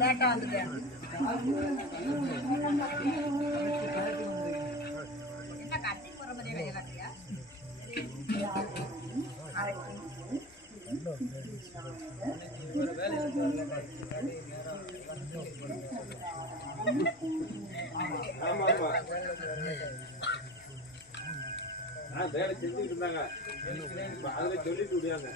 லேட்டா வந்துட்டேன். என்ன கட்டி போற மாதிரி வேலை காட்டியா? வேலை செஞ்சுட்டு இருந்தாங்க, அதுல சொல்லிட்டு விடுவாங்க.